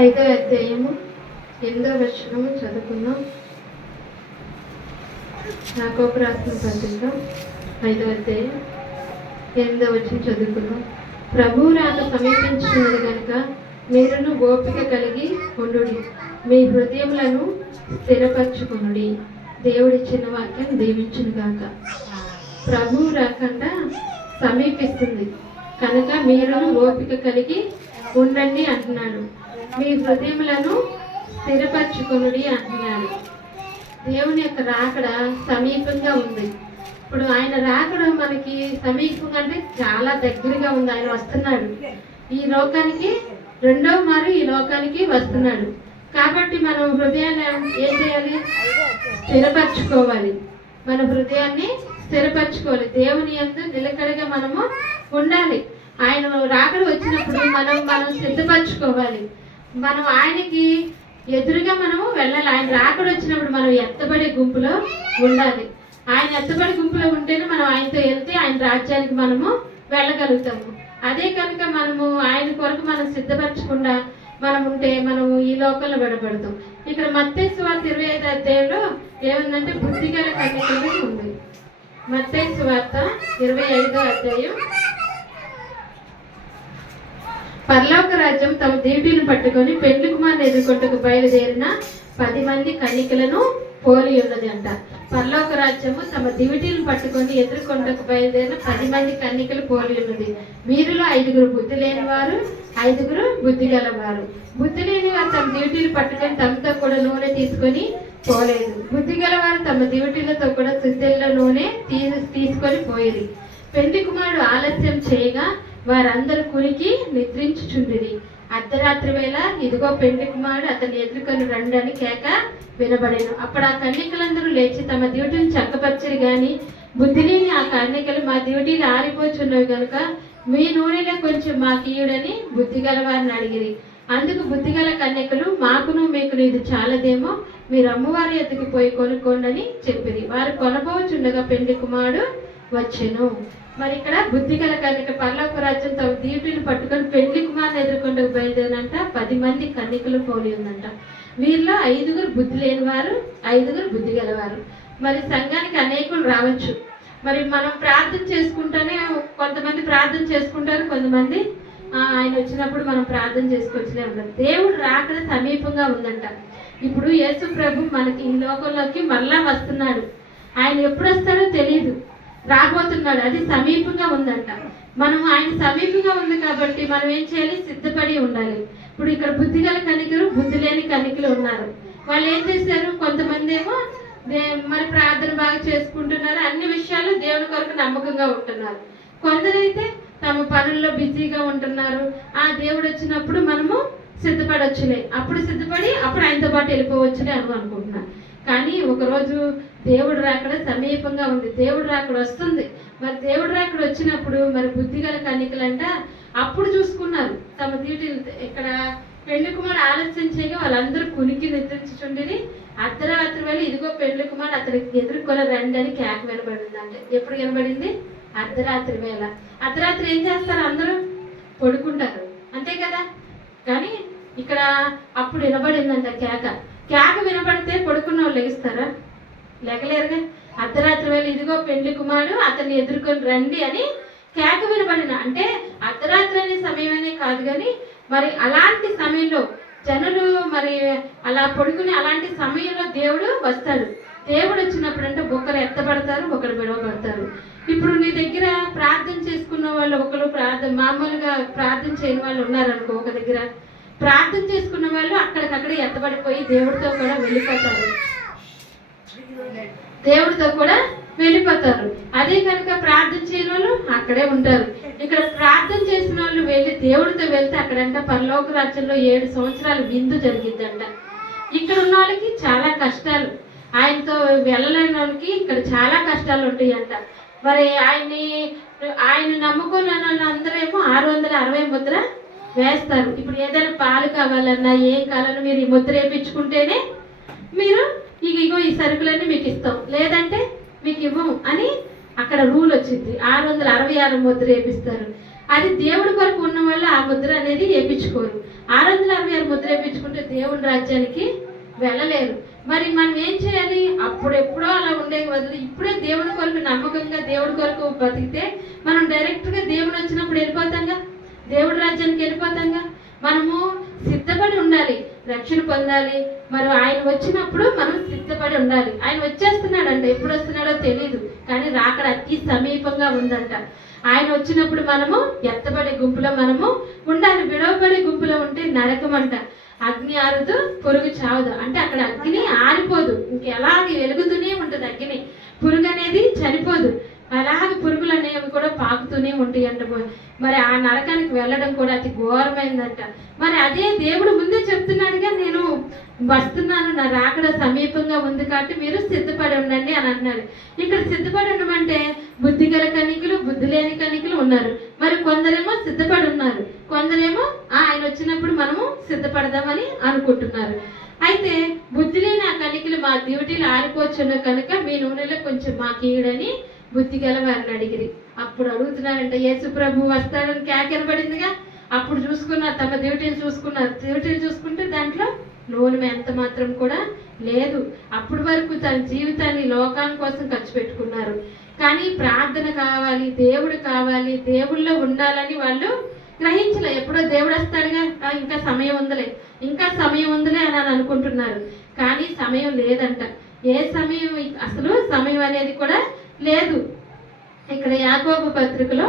5వ అధ్యాయము 8వ వచనము చదువుకుందాం. యాకోబు రాసిన పత్రిక 5వ అధ్యాయం 8వ వచనం చదువుకుందాం. ప్రభువు రాక సమీపించినది కనుక మీరును ఓపిక కలిగి ఉండుడి, మీ హృదయములను స్థిరపరచుకొనుడి. దేవుడిచ్చిన వాక్యం దీవించును గాక. ప్రభువు రాకుండా సమీపిస్తుంది కనుక మీరును ఓపిక కలిగి ఉండండి అంటున్నాడు. మీ హృదయములను స్థిరపరచుకొనుడి అంటున్నాడు. దేవుని యొక్క రాకడ సమీపంగా ఉంది. ఇప్పుడు ఆయన రాకడ మనకి సమీపంగా అంటే చాలా దగ్గరగా ఉంది. ఆయన వస్తున్నాడు, ఈ లోకానికి రెండవ మారు ఈ లోకానికి వస్తున్నాడు. కాబట్టి మనం హృదయాన్ని ఏం చేయాలి? స్థిరపరచుకోవాలి. మన హృదయాన్ని స్థిరపరచుకోవాలి. దేవుని యందు నిలకడగా మనము ఉండాలి. ఆయన రాకడ వచ్చినప్పుడు మనం సిద్ధపరచుకోవాలి. మనం ఆయనకి ఎదురుగా మనము వెళ్ళాలి. ఆయన రాకడ వచ్చినప్పుడు మనం ఎత్తబడే గుంపులో ఉండాలి. ఆయన ఎత్తబడే గుంపులో ఉంటేనే మనం ఆయనతో వెళ్తే ఆయన రాజ్యానికి మనము వెళ్ళగలుగుతాము. అదే కనుక మనము ఆయన కొరకు మనం సిద్ధపరచకుండా మనం ఉంటే మనము ఈ లోకంలో విడబడతాం. ఇక్కడ మత్తయి సువార్త 25వ అధ్యాయంలో ఏముందంటే బుద్ధిగల కన్యకలు ఉంది. మత్తయి సువార్త 25వ అధ్యాయం. పరలోక రాజ్యం తమ దివిటీలను పట్టుకొని పెండ్లి కుమారుని ఎదుర్కొంటకు బయలుదేరిన 10 మంది కన్యకలను పోలి ఉన్నది అంట. పరలోక రాజ్యము తమ దివిటీలను పట్టుకొని ఎదుర్కొంటకు బయలుదేరిన 10 మంది కన్యకలు పోలి ఉన్నది. వీరిలో 5 బుద్ధి లేని వారు, 5 బుద్ధి గలవారు. బుద్ధి లేని వారు తమ దివిటీలు పట్టుకొని తమతో కూడా నూనె తీసుకొని పోలేదు. బుద్ధి గలవారు తమ దివిటీలతో కూడా సుద్దెల్లో నూనె తీసుకొని పోయేది. పెండ్లి కుమారుడు ఆలస్యం చేయగా వారందరూ కునికి నిద్రించుచుండిరి. అర్ధరాత్రి వేళ ఇదిగో పెండ్లి కుమారుడు అతన్ని ఎదుర్కొని రండి అని కేక వినబడేను. అప్పుడు ఆ కన్యకలందరూ లేచి తమ డ్యూటీని చక్కపరిచిరి గాని బుద్ధి లేని ఆ కన్యకలు మా డ్యూటీలు ఆరిపోచున్నవి కనుక మీ నూనెలో కొంచెం మాకీయుడని బుద్ధి గల వారిని అడిగిరి. అందుకు బుద్ధిగల కన్యకలు మాకును మీకును ఇది చాలదేమో, మీరు అమ్మవారి ఎద్దుకు పోయి కొనుక్కోండి అని చెప్పిరి. వారు కొనపోవచ్చుండగా పెండ్లి కుమారుడు వచ్చెను. మరి ఇక్కడ బుద్ధిగల కన్యక పరలోక రాజ్యం తమ దీటుని పట్టుకొని పెండ్లి కుమారుని ఎదుర్కొంటూ బయలుదేరినంట 10 మంది కన్యకలు పోలి ఉందంట. వీరిలో 5 బుద్ధి లేని వారు, 5 బుద్ధి గలవారు. మరి సంఘానికి అనేకులు రావచ్చు. మరి మనం ప్రార్థన చేసుకుంటూనే కొంతమంది ప్రార్థన చేసుకుంటారు, కొంతమంది ఆయన వచ్చినప్పుడు మనం ప్రార్థన చేసుకోవచ్చులే ఉంటారు. దేవుడు రాకడ సమీపంగా ఉందంట. ఇప్పుడు యేసు ప్రభు మనకి ఈ లోకంలోకి మళ్ళా వస్తున్నాడు. ఆయన ఎప్పుడు వస్తాడో తెలియదు, రాబోతున్నాడు. అది సమీపంగా ఉందంట. మనం ఆయన సమీపంగా ఉంది కాబట్టి మనం ఏం చేయాలి? సిద్ధపడి ఉండాలి. ఇప్పుడు ఇక్కడ బుద్ధిగల కన్యకలు, బుద్ధి లేని కన్యకలు ఉన్నారు. వాళ్ళు ఏం చేశారు? కొంతమంది ఏమో మరి ప్రార్థన బాగా చేసుకుంటున్నారు, అన్ని విషయాలు దేవుని కొరకు నమ్మకంగా ఉంటున్నారు. కొందరైతే తమ పనుల్లో బిజీగా ఉంటున్నారు. ఆ దేవుడు వచ్చినప్పుడు మనము సిద్ధపడవచ్చులే, అప్పుడు సిద్ధపడి అప్పుడు ఆయనతో పాటు వెళ్ళిపోవచ్చులే అనుకుంటున్నారు. కానీ ఒకరోజు దేవుడు రాకడ సమీపంగా ఉంది. దేవుడు రాకడ వస్తుంది. మరి దేవుడు రాకడ వచ్చినప్పుడు మరి బుద్ధిగల కన్యకలంట అప్పుడు చూసుకున్నారు తమ డ్యూటీలు. ఇక్కడ పెండ్లి కుమారుడు ఆలస్యం చేయగా వాళ్ళందరూ కునికి నిద్రించుచుండిరి. అర్ధరాత్రి వేళ ఇదిగో పెండ్లి కుమారుడు అతనికి ఎదుర్కొని రండి అని కేక వినబడింది. అంటే ఎప్పుడు వినబడింది? అర్ధరాత్రి వేళ. అర్ధరాత్రి ఏం చేస్తారు? అందరూ పడుకుంటారు, అంతే కదా. కానీ ఇక్కడ అప్పుడు వినబడిందంట కేక. కేక వినపడితే పడుకున్న వాళ్ళు లెగిస్తారా? లెగలేరుగా. అర్ధరాత్రి వేళ ఇదిగో పెండ్లి కుమారుడు అతన్ని ఎదుర్కొని రండి అని కేక వినబడిన అంటే అర్ధరాత్రి అనే సమయమనే కాదు, కానీ మరి అలాంటి సమయంలో జనులు మరి అలా పడుకుని అలాంటి సమయంలో దేవుడు వస్తాడు. దేవుడు వచ్చినప్పుడు అంటే ఒకరు ఎత్తబడతారు, ఒకరు విడవబడతారు. ఇప్పుడు నీ దగ్గర ప్రార్థన చేసుకున్న వాళ్ళు ఒకరు మామూలుగా ప్రార్థన చేయని వాళ్ళు ఉన్నారనుకో. ఒక దగ్గర ప్రార్థన చేసుకున్న వాళ్ళు అక్కడికక్కడే ఎత్తబడిపోయి దేవుడితో కూడా వెళ్ళిపోతారు, దేవుడితో కూడా వెళ్ళిపోతారు. అదే కనుక ప్రార్థన చేయని వాళ్ళు అక్కడే ఉంటారు. ఇక్కడ ప్రార్థన చేసిన వాళ్ళు వెళ్ళి దేవుడితో వెళ్తే అక్కడంట పరలోక రాజ్యంలో 7 సంవత్సరాలు విందు జరిగిద్దంట. ఇక్కడ ఉన్న వాళ్ళకి చాలా కష్టాలు, ఆయనతో వెళ్ళలేని వాళ్ళకి ఇక్కడ చాలా కష్టాలు ఉంటాయంట. మరి ఆయన నమ్ముకున్న వాళ్ళందరేమో 660 ముద్ర వేస్తారు. ఇప్పుడు ఏదైనా పాలు కావాలన్నా ఏం కావాలన్నా మీరు ఈ ముద్ర వేయించుకుంటేనే మీరు ఇగో ఈ సరుకులన్నీ మీకు ఇస్తాం, లేదంటే మీకు ఇవ్వము అని అక్కడ రూల్ వచ్చింది. 666 ముద్ర వేపిస్తారు. అది దేవుడి కొరకు ఉన్న వాళ్ళు ఆ ముద్ర అనేది వేయించుకోరు. 666 ముద్ర వేయించుకుంటే దేవుడి రాజ్యానికి వెళ్ళలేరు. మరి మనం ఏం చేయాలి? అప్పుడెప్పుడో అలా ఉండే బదులు ఇప్పుడే దేవుడి కొరకు నమ్మకంగా దేవుడి కొరకు బతికితే మనం డైరెక్ట్గా దేవుడు వచ్చినప్పుడు వెళ్ళిపోతాంగా, దేవుడి రాజ్యానికి వెళ్ళిపోతాంగా. మనము సిద్ధపడి ఉండాలి, రక్షణ పొందాలి. మరి ఆయన వచ్చినప్పుడు మనం సిద్ధపడి ఉండాలి. ఆయన వచ్చేస్తున్నాడంట, ఎప్పుడు వస్తున్నాడో తెలియదు, కానీ రాకడ అతి సమీపంగా ఉందంట. ఆయన వచ్చినప్పుడు మనము ఎత్తబడే గుంపులో మనము ఉండాలి. విడవబడే గుంపులో ఉంటే నరకం అంట. అగ్ని ఆరదు, పురుగు చావదు. అంటే అక్కడ అగ్ని ఆరిపోదు, ఇంకెలాగే వెలుగుతూనే ఉంటుంది అగ్ని. పురుగు అనేది చనిపోదు, అలాగే పురుగులు అనేవి కూడా పాకుతూనే ఉంటాయి అంట. మరి ఆ నరకానికి వెళ్ళడం కూడా అతి ఘోరమైందంట. మరి అదే దేవుడు ముందే చెప్తున్నాడుగా, నేను వస్తున్నాను, నా రాకడ సమీపంగా ఉంది కాబట్టి మీరు సిద్ధపడి ఉండండి అని అంటున్నాడు. ఇక్కడ సిద్ధపడి ఉండమంటే బుద్ధి గల కనికులు, బుద్ధి లేని కనికులు ఉన్నారు. మరి కొందరేమో సిద్ధపడి ఉన్నారు, కొందరేమో ఆయన వచ్చినప్పుడు మనము సిద్ధపడదామని అనుకుంటున్నారు. అయితే బుద్ధి లేని ఆ కనికలు మా డ్యూటీలు ఆరిపోవచ్చును కనుక మీ నూనెలో కొంచెం మాకు ఇయ్యడని బుద్ధి గల వారిని అడిగిరి. అప్పుడు అడుగుతున్నారంట, యేసు ప్రభు వస్తాడని కేకనబడిందిగా. అప్పుడు చూసుకున్నారు, తమ డ్యూటీలు చూసుకున్నారు. డ్యూటీలు చూసుకుంటే దాంట్లో నూనె ఎంత మాత్రం కూడా లేదు. అప్పటి వరకు తన జీవితాన్ని లోకాని కోసం ఖర్చు పెట్టుకున్నారు. కానీ ప్రార్థన కావాలి, దేవుడు కావాలి, దేవుళ్ళో ఉండాలని వాళ్ళు గ్రహించలే. ఎప్పుడో దేవుడు వస్తాడుగా, ఇంకా సమయం ఉందిలే, ఇంకా సమయం ఉందిలే అని అనుకుంటున్నారు. కానీ సమయం లేదంట. ఏ సమయం, అసలు సమయం అనేది కూడా లేదు. ఇక్కడ యాకోబు పత్రికలో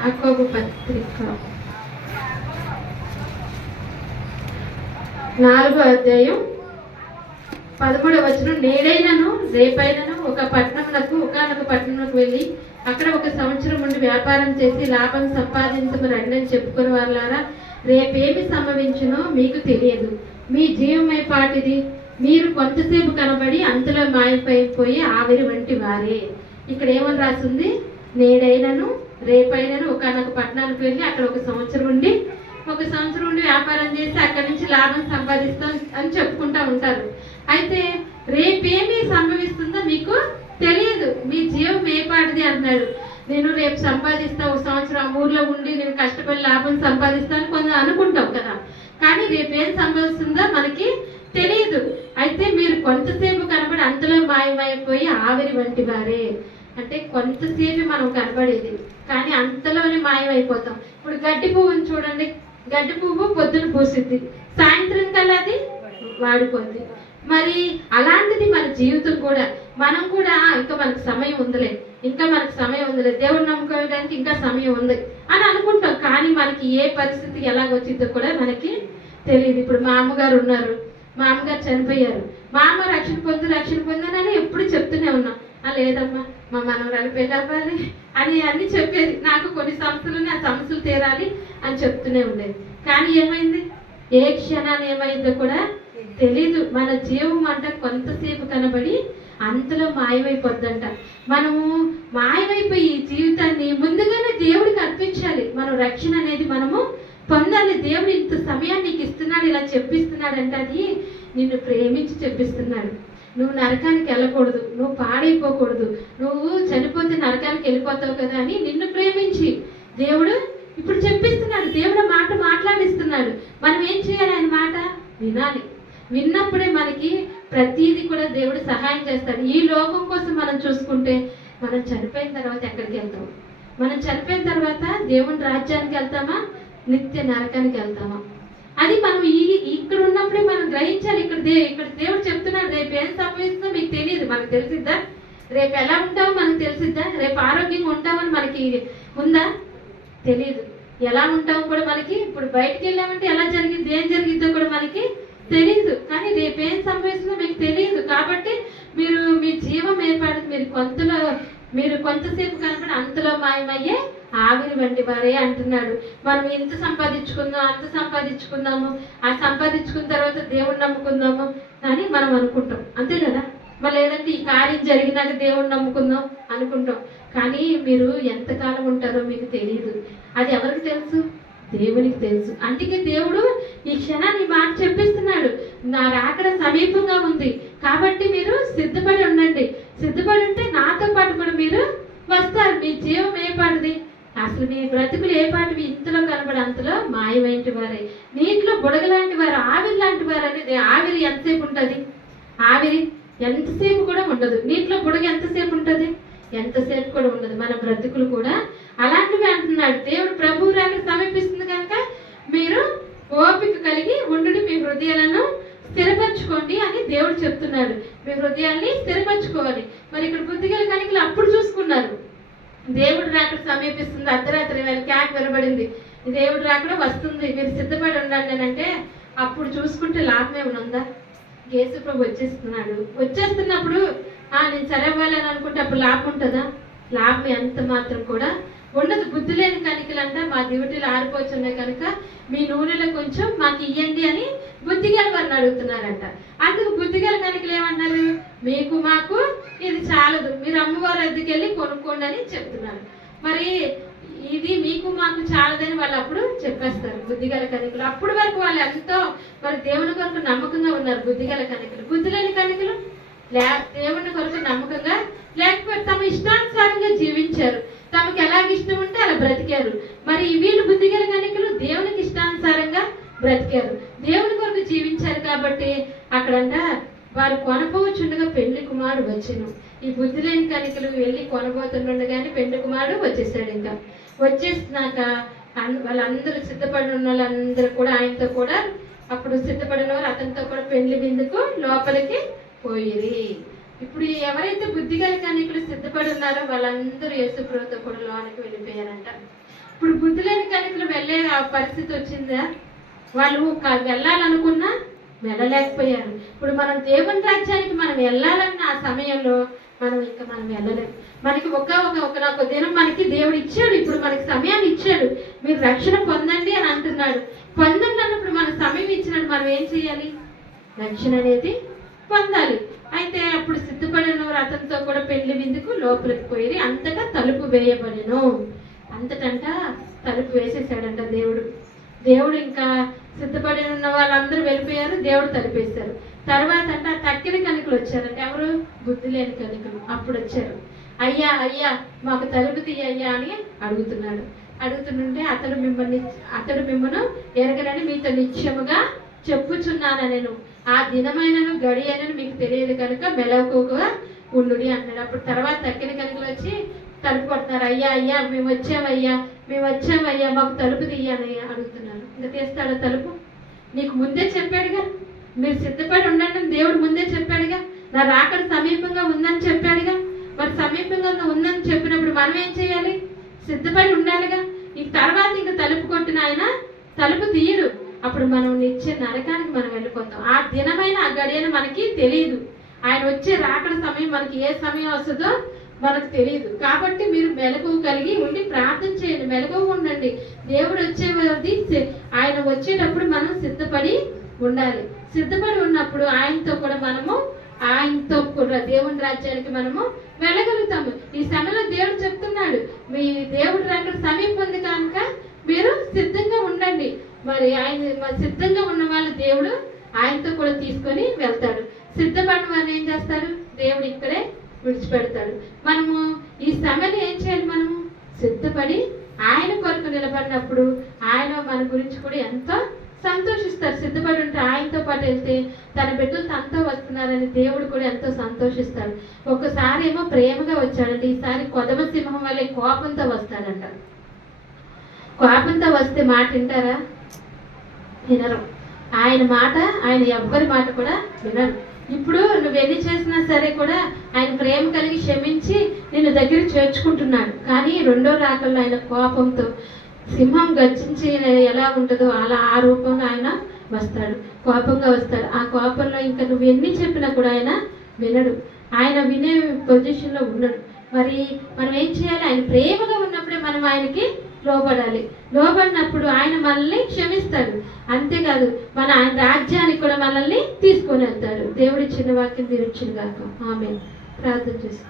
యాకోబు పత్రిక 4వ అధ్యాయం 13వ వచనం, నేడైనను రేపైనను ఒక పట్టణమునకు వెళ్ళి అక్కడ 1 సంవత్సరం ఉండి వ్యాపారం చేసి లాభం సంపాదించము రండి అని చెప్పుకుని వాళ్ళారా, రేపేమి సంభవించునో మీకు తెలియదు. మీ జీవమే పాటిది, మీరు కొంతసేపు కనబడి అంతలో మాయమైపోయి ఆవిరి వంటి వారే. ఇక్కడ ఏమని రాసింది? నేడైనను రేపైనను ఒకనొక పట్టణానికి వెళ్ళి అక్కడ 1 సంవత్సరం ఉండి వ్యాపారం చేసి అక్కడి నుంచి లాభం సంపాదిస్తాం అని చెప్పుకుంటా ఉంటారు. అయితే రేపేమి సంభవిస్తుందో మీకు తెలియదు, మీ జీవం ఏ పాటిది అంటున్నాడు. నేను రేపు సంపాదిస్తా, 1 సంవత్సరం ఆ ఊర్లో ఉండి నేను కష్టపడి లాభం సంపాదిస్తాను కొంచెం అనుకుంటాం కదా, కానీ రేపు ఏం సంభవిస్తుందో మనకి తెలియదు. అయితే మీరు కొంతసేపు కనబడి అంతలో మాయమైపోయి ఆవిరి వంటి వారే. అంటే కొంతసేపు మనం కనబడేది, కానీ అంతలోనే మాయమైపోతాం. ఇప్పుడు గడ్డి పువ్వుని చూడండి, గడ్డి పువ్వు పొద్దున పూసిద్ది, సాయంత్రం కల్లా అది వాడిపోద్ది. మరి అలాంటిది మన జీవితం కూడా. మనం కూడా ఇంకా మనకు సమయం ఉందిలే, దేవుడు నమ్ముకోవడానికి ఇంకా సమయం ఉంది అని అనుకుంటాం. కానీ మనకి ఏ పరిస్థితి ఎలాగొచ్చిందో కూడా మనకి తెలియదు. ఇప్పుడు మా అమ్మగారు ఉన్నారు, మా అమ్మగారు చనిపోయారు. మా అమ్మ రక్షణ పొందానని ఎప్పుడు చెప్తూనే ఉన్నాం. లేదమ్మా, మా మనవరాలు పెళ్ళి అవ్వాలి అని అన్ని చెప్పేది. నాకు కొన్ని సమస్యలున్నాయి, ఆ సమస్యలు తీరాలి అని చెప్తూనే ఉండేది. కానీ ఏమైంది, ఏ క్షణాన్ని ఏమైందో కూడా తెలీదు. మన జీవం అంట కొంతసేపు కనబడి అంతలో మాయమైపోద్దంట. మనము మాయమైపోయి ఈ జీవితాన్ని ముందుగానే దేవుడికి అర్పించాలి. మనం రక్షణ అనేది మనము పొందాలి. దేవుడు ఇంత సమయాన్ని నీకు ఇస్తున్నాడు, ఇలా చెప్పిస్తున్నాడు అంటే అది నిన్ను ప్రేమించి చెప్పిస్తున్నాడు. నువ్వు నరకానికి వెళ్ళకూడదు, నువ్వు పాడైపోకూడదు, నువ్వు చనిపోతే నరకానికి వెళ్ళిపోతావు కదా అని నిన్ను ప్రేమించి దేవుడు ఇప్పుడు చెప్పిస్తున్నాడు. దేవుడు మాట మాట్లాడిస్తున్నాడు. మనం ఏం చేయాలి? ఆయన మాట వినాలి. విన్నప్పుడే మనకి ప్రతీది కూడా దేవుడు సహాయం చేస్తాడు. ఈ లోకం కోసం మనం చూసుకుంటే మనం చనిపోయిన తర్వాత ఎక్కడికి వెళ్తాం? మనం చనిపోయిన తర్వాత దేవుని రాజ్యానికి వెళ్తామా, నిత్య నరకానికి వెళ్తామా? అది మనం ఇక్కడ ఉన్నప్పుడే మనం గ్రహించాలి. ఇక్కడ దేవుడు చెప్తున్నాడు, రేపు ఏం సంభవిస్తుందో మీకు తెలియదు. మనకు తెలిసిద్దా? రేపు ఎలా ఉంటామో మనకు తెలిసిద్దా? రేపు ఆరోగ్యంగా ఉంటామని మనకి ఉందా? తెలియదు. ఎలా ఉంటామో కూడా మనకి, ఇప్పుడు బయటికి వెళ్ళామంటే ఎలా జరిగింది, ఏం జరిగిద్దో కూడా మనకి తెలియదు. కానీ రేపు ఏం సంభవిస్తుందో మీకు తెలియదు. కాబట్టి మీరు మీ జీవం ఏర్పడుతుంది. మీరు కొంతసేపు కనబడి అంతలో మాయమయ్యే ఆవిరి వంటి వారే అంటున్నాడు. మనం ఎంత సంపాదించుకుందాం, అంత సంపాదించుకుందాము, ఆ సంపాదించుకున్న తర్వాత దేవుడిని నమ్ముకుందాము అని మనం అనుకుంటాం. అంతే కదా? మరి లేదంటే ఈ కార్యం జరిగినాక దేవుడిని నమ్ముకుందాం అనుకుంటాం. కానీ మీరు ఎంతకాలం ఉంటారో మీకు తెలియదు. అది ఎవరికి తెలుసు? దేవునికి తెలుసు. అందుకే దేవుడు ఈ క్షణాన్ని మాట చెప్పిస్తున్నాడు, నా రాకడ సమీపంగా ఉంది కాబట్టి మీరు సిద్ధపడి ఉండండి. సిద్ధపడి ఉంటే నాతో పాటు కూడా మీరు వస్తారు. మీ జీవం ఏ పాటిది, అసలు మీ బ్రతుకులు ఏ పాటివి, ఇంతలో కనబడి అంతలో మాయమైంటి వారే, నీటిలో బుడగలాంటి వారు, ఆవిరి లాంటి వారు. అనేది ఆవిరి ఎంతసేపు ఉంటుంది? ఆవిరి ఎంతసేపు కూడా ఉండదు. నీటిలో బుడగ ఎంతసేపు ఉంటుంది? ఎంతసేపు కూడా ఉండదు. మన బ్రతుకులు కూడా అలాంటివి అంటున్నాడు దేవుడు. ప్రభువు రాకడ సమీపిస్తుంది కనుక మీరు ఓపిక కలిగి ఉండి మీ హృదయాలను స్థిరపరచుకోండి అని దేవుడు చెప్తున్నాడు. మీ హృదయాన్ని స్థిరపరచుకోవాలి. మరి ఇక్కడ బుద్ధిగల కనికలు అప్పుడు చూసుకున్నారు, దేవుడు రాకడ సమీపిస్తుంది, అర్ధరాత్రి వేళ క్యాక్ వినబడింది, దేవుడు రాకడ వస్తుంది, మీరు సిద్ధపడి ఉండండి అని అంటే అప్పుడు చూసుకుంటే లాభం ఏమైనా ఉందా? యేసు ప్రభు వచ్చేస్తున్నప్పుడు నేను చదవాలని అనుకుంటే అప్పుడు లాభం ఉంటుందా? లాభం ఎంత మాత్రం కూడా ఉండదు. బుద్ధి లేని కనికలంట మా దివిటీలు ఆరిపోతున్నాయి కనుక మీ నూనెలో కొంచెం మాకు ఇవ్వండి అని బుద్ధిగల వారిని అడుగుతున్నారంట. అందుకు బుద్ధిగల కనికలు ఏమన్నారు? మీకు మాకు ఇది చాలదు, మీరు అమ్మవారి వద్దకు వెళ్ళి కొనుక్కోండి అని చెప్తున్నారు. మరి ఇది మీకు మాకు చాలదని వాళ్ళు అప్పుడు చెప్పేస్తారు బుద్ధిగల కనికలు. అప్పటి వరకు వాళ్ళు ఎంతో మరి దేవుని కొరకు నమ్మకంగా ఉన్నారు బుద్ధిగల కనికలు. బుద్ధి లేని కనికలు దేవుని కొరకు నమ్మకంగా లేకపోతే తమ ఇష్టానుసారంగా జీవించారు, తమకు ఎలాగ ఇష్టం ఉంటే అలా బ్రతికారు. మరి వీళ్ళు బుద్ధిగల కనికలు దేవునికి ఇష్టానుసారంగా బ్రతికారు, దేవుని కొరకు జీవించారు. కాబట్టి అక్కడంట వారు కొనపోవచ్చుండగా పెళ్లి కుమారుడు వచ్చెను. ఈ బుద్ధి లేని కనికలు వెళ్ళి కొనబోతుండగానే పెళ్లి కుమారుడు వచ్చేసాడు. ఇంకా వచ్చేసినాక వాళ్ళందరూ సిద్ధపడిన వాళ్ళందరూ కూడా ఆయనతో కూడా అప్పుడు సిద్ధపడిన వారు అతనితో కూడా పెళ్లి విందుకు లోపలికి పోయిరి. ఇప్పుడు ఎవరైతే బుద్ధిగల కనికలు సిద్ధపడి ఉన్నారో వాళ్ళందరూ యేసు ప్రభువుతో కూడా లోనికి వెళ్ళిపోయారంట. ఇప్పుడు బుద్ధి లేని కనికలు వెళ్ళే ఆ పరిస్థితి వచ్చిందా? వాళ్ళు వెళ్ళాలనుకున్నా వెళ్ళలేకపోయారు. ఇప్పుడు మనం దేవుని రాజ్యానికి మనం వెళ్ళాలన్న ఆ సమయంలో మనం వెళ్ళలేము. మనకి ఒక దినం మనకి దేవుడు ఇచ్చాడు, ఇప్పుడు మనకి సమయాన్ని ఇచ్చాడు, మీరు రక్షణ పొందండి అని అంటున్నాడు. పొందండి అన్నప్పుడు మన సమయం ఇచ్చినప్పుడు మనం ఏం చేయాలి? రక్షణ అనేది పొందాలి. అయితే అప్పుడు సిద్ధపడిన వారు అతనితో కూడా పెళ్లి విందుకు లోపలికి పోయి అంతటా తలుపు వేయబడెను. అంతటంట తలుపు వేసేసాడంట దేవుడు ఇంకా సిద్ధపడి ఉన్న వాళ్ళందరూ వెళ్ళిపోయారు, దేవుడు తలుపేశారు. తర్వాత అంటే తక్కిన కనికలు వచ్చారంట. ఎవరు? బుద్ధి లేని కనికలు. అప్పుడు వచ్చారు, అయ్యా మాకు తలుపు తీయ్యా అని అడుగుతుంటే అతడు మిమ్మల్ని ఎరగనని మీతో నిశ్చయముగా చెప్పుచున్నాను, నేను ఆ దినమైనను గడి అయినను మీకు తెలియదు కనుక మెలకువగా ఉండుడి అంటున్నాడు. అప్పుడు తర్వాత తక్కిన కనుకలు వచ్చి తలుపు కొడుతున్నారు, అయ్యా మేము వచ్చామయ్యా మాకు తలుపు తీయని అడుగుతున్నారు. ఇంకా తీస్తాడు తలుపు? నీకు ముందే చెప్పాడుగా, మీరు సిద్ధపడి ఉండండి దేవుడు ముందే చెప్పాడుగా, నా రాకడ సమీపంగా ఉందని చెప్పాడుగా. మరి సమీపంగా ఉందని చెప్పినప్పుడు మనం ఏం చేయాలి? సిద్ధపడి ఉండాలిగా. ఈ తర్వాత ఇంకా తలుపు కొట్టిన ఆయన తలుపు తీయడు. అప్పుడు మనం నిత్య నరకానికి మనం వెళ్ళిపోతాం. ఆ దినమైన ఆ గడియని మనకి తెలియదు. ఆయన వచ్చే రాకడ సమయం మనకి ఏ సమయం వస్తుందో మనకు తెలియదు. కాబట్టి మీరు మెలకువ కలిగి ఉండి ప్రార్థన చేయండి, మెలకువ ఉండండి. దేవుడు వచ్చేది ఆయన వచ్చేటప్పుడు మనం సిద్ధపడి ఉండాలి. సిద్ధపడి ఉన్నప్పుడు ఆయనతో కూడా దేవుని రాజ్యానికి మనము వెళ్ళగలుగుతాము. ఈ సమయంలో దేవుడు చెప్తున్నాడు, మీ దేవుడు రాకడ సమీపం ఉంది కనుక మీరు సిద్ధంగా ఉండండి. మరి ఆయన సిద్ధంగా ఉన్న వాళ్ళు దేవుడు ఆయనతో కూడా తీసుకొని వెళ్తాడు. సిద్ధపడిన వారిని ఏం చేస్తాడు? దేవుడు ఇక్కడే విడిచిపెడతాడు. మనము ఈ సమయంలో ఏం చేయాలి? మనము సిద్ధపడి ఆయన కొరకు నిలబడినప్పుడు ఆయన మన గురించి కూడా ఎంతో సంతోషిస్తారు. సిద్ధపడి ఉంటే ఆయనతో పాటు వెళ్తే తన బిడ్డలు తనతో వస్తున్నారని దేవుడు కూడా ఎంతో సంతోషిస్తాడు. ఒకసారి ఏమో ప్రేమగా వచ్చాడంటే, ఈసారి కొదమ సింహం వల్లే కోపంతో వస్తాడంట. కోపంతో వస్తే మాట వింటారా? వినరు. ఆయన ఎవ్వరి మాట కూడా వినరు. ఇప్పుడు నువ్వు ఎన్ని చేసినా సరే కూడా ఆయన ప్రేమ కలిగి క్షమించి నిన్ను దగ్గర చేర్చుకుంటున్నాడు. కానీ రెండో రాకల్లో ఆయన కోపంతో సింహం గర్జించి ఎలా ఉంటుందో అలా ఆ రూపంగా ఆయన వస్తాడు, కోపంగా వస్తాడు. ఆ కోపంలో ఇంకా నువ్వు ఎన్ని చెప్పినా కూడా ఆయన వినడు, ఆయన వినే పొజిషన్లో ఉండడు. మరి మనం ఏం చేయాలి? ఆయన ప్రేమగా ఉన్నప్పుడే మనం ఆయనకి లోబడినప్పుడు ఆయన మనల్ని క్షమిస్తాడు. అంతేకాదు ఆయన రాజ్యానికి కూడా మనల్ని తీసుకొని వెళ్తాడు. దేవుడి చిన్న వాక్యం దీవించును గాక. ఆమేన్. ప్రార్థన చేస్తాం.